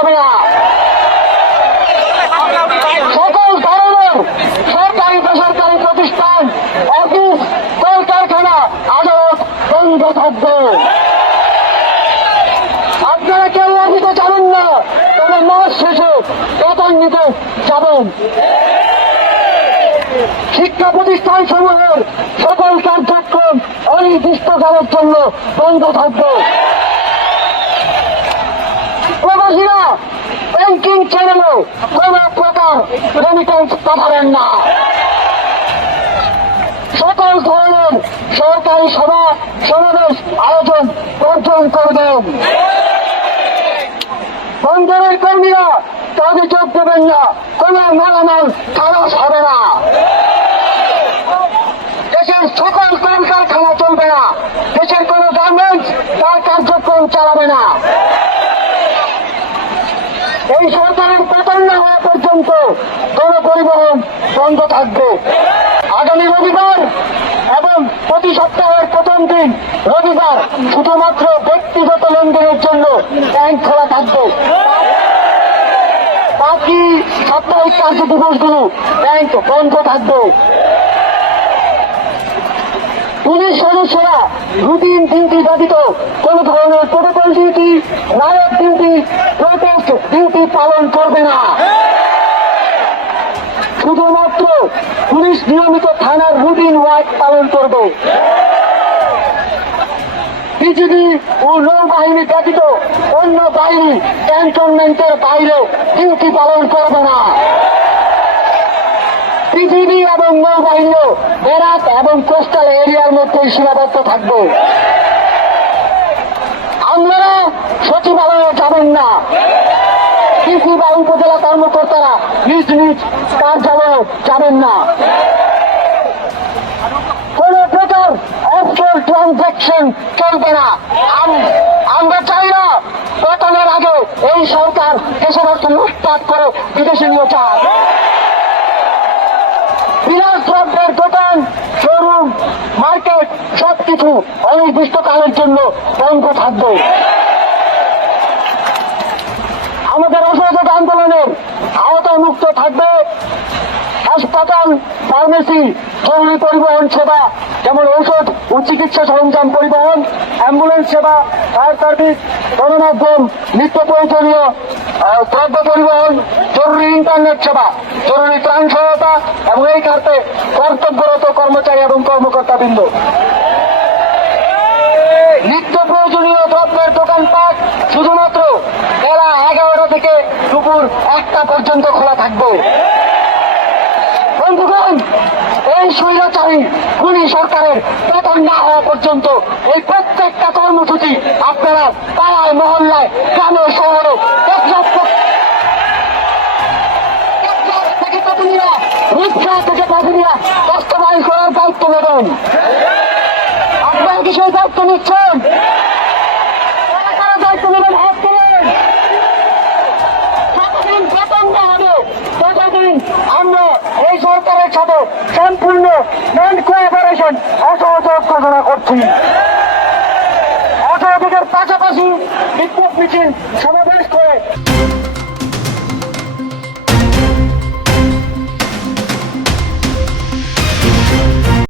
হবে না। সকল ধরনের সরকারি বেসরকারি প্রতিষ্ঠান, অফিস, কলকারখানা, আদালত বন্ধ থাকবে। আপনারা কেউ অফিসে যাবেন না, তবে মাস শেষে বেতন নিতে যাবেন। শিক্ষা প্রতিষ্ঠান সমূহের সকল কার্যক্রম অনির্দিষ্টকালের জন্য বন্ধ থাকবে। প্রবাসীরা ব্যাংকিং চ্যানেলে কোন প্রকার রেমিটেন্স পাঠাবেন না। সকল ধরনের সরকারি সভা সমাবেশ আয়োজন বর্জন করবেন। বন্দরের কর্মীরা কাজে যোগ দেবেন না, কোন মালামাল খালাস হবে না। দেশের সকল কলকারখানা চলবে না, দেশের কোন গার্মেন্টস তার কার্যক্রম চালাবে না। এই সরকারের পতন না হওয়া পর্যন্ত কোন পরিবহন বন্ধ থাকবে। আগামী রবিবার এবং প্রতি সপ্তাহের প্রথম দিন রবিবার শুধুমাত্র ব্যক্তিগত লেনদেনের জন্য ব্যাংক খোলা থাকবে। বাকি সাপ্তাহিক কার্য দিবসগুলো ব্যাংক বন্ধ থাকবে। পুলিশ সদস্যরা রুটিন ডিউটি ব্যতীত কোন ধরনের প্রোটোকল ডিউটি, রায়ত ডিউটি, প্রোটেস্ট ডিউটি পালন করবে না। শুধুমাত্র পুলিশ নিয়মিত থানার রুটিন ওয়ার্ক পালন করবে। বিজিবি ও নৌবাহিনী ব্যতীত অন্য বাহিনী ক্যান্টনমেন্টের বাইরে ডিউটি পালন করবে না। বিজিবি এবং নৌবাহিনীও বেরাত এবং কোস্টাল এরিয়ার মধ্যে সীমাবদ্ধ থাকবে। আপনারা সচিবালয়ে যাবেন না, কৃষি বা উপজেলা কর্মকর্তারা নিজ নিজ কার্যালয়ে যাবেন না। কোন প্রকার অফশোর ট্রানজাকশন চলবে না। আমরা চাই না পতনের আগে এই সরকার দেশের অর্থ লুটপাট করে বিদেশে নিয়ে যাক। বিলাস দ্রব্যের দোকান, শোরুম, মার্কেট সবকিছু অনির্দিষ্টকালের জন্য বন্ধ থাকবে। আমাদের অসহযোগ আন্দোলনের আওতামুক্ত থাকবে হাসপাতাল, ফার্মেসি, জরুরি পরিবহন সেবা যেমন ঔষধ ও চিকিৎসা সরঞ্জাম পরিবহন, অ্যাম্বুলেন্স সেবা, ফায়ার সার্ভিস, গণমাধ্যম, নিত্য প্রয়োজনীয় দ্রব্য পরিবহন, জরুরি ইন্টারনেট সেবা, জরুরি ত্রাণ সহায়তা এবং এই খাতে কর্তব্যরত কর্মচারী এবং কর্মকর্তাবৃন্দ। নিত্য প্রয়োজনীয় দ্রব্যের দোকানপাট শুধুমাত্র বেলা 11টা থেকে দুপুর 1টা পর্যন্ত খোলা থাকবে। বন্ধুগণ, এই স্বৈরাচারী খুনি সরকারের পতন না হওয়া পর্যন্ত এই প্রত্যেকটা কর্মসূচি আপনারা পাড়ায়, মহল্লায়, গ্রামে, শহরে রিক্সা থেকে পাঠিয়ে বাস্তবায়ন করার দায়িত্ব নেবেন। আপনারা কি সেই দায়িত্ব নিচ্ছেন? দায়িত্ব নেবেন, হাত করেন। যতদিন বেতন না হবে ততদিন আমরা এই সরকারের সাথে সম্পূর্ণ নন কোঅপারেশন অসহযোগ ঘোষণা করছি। অসহযোগের পাশাপাশি বিক্ষোভ মিছিল সমাবেশ করে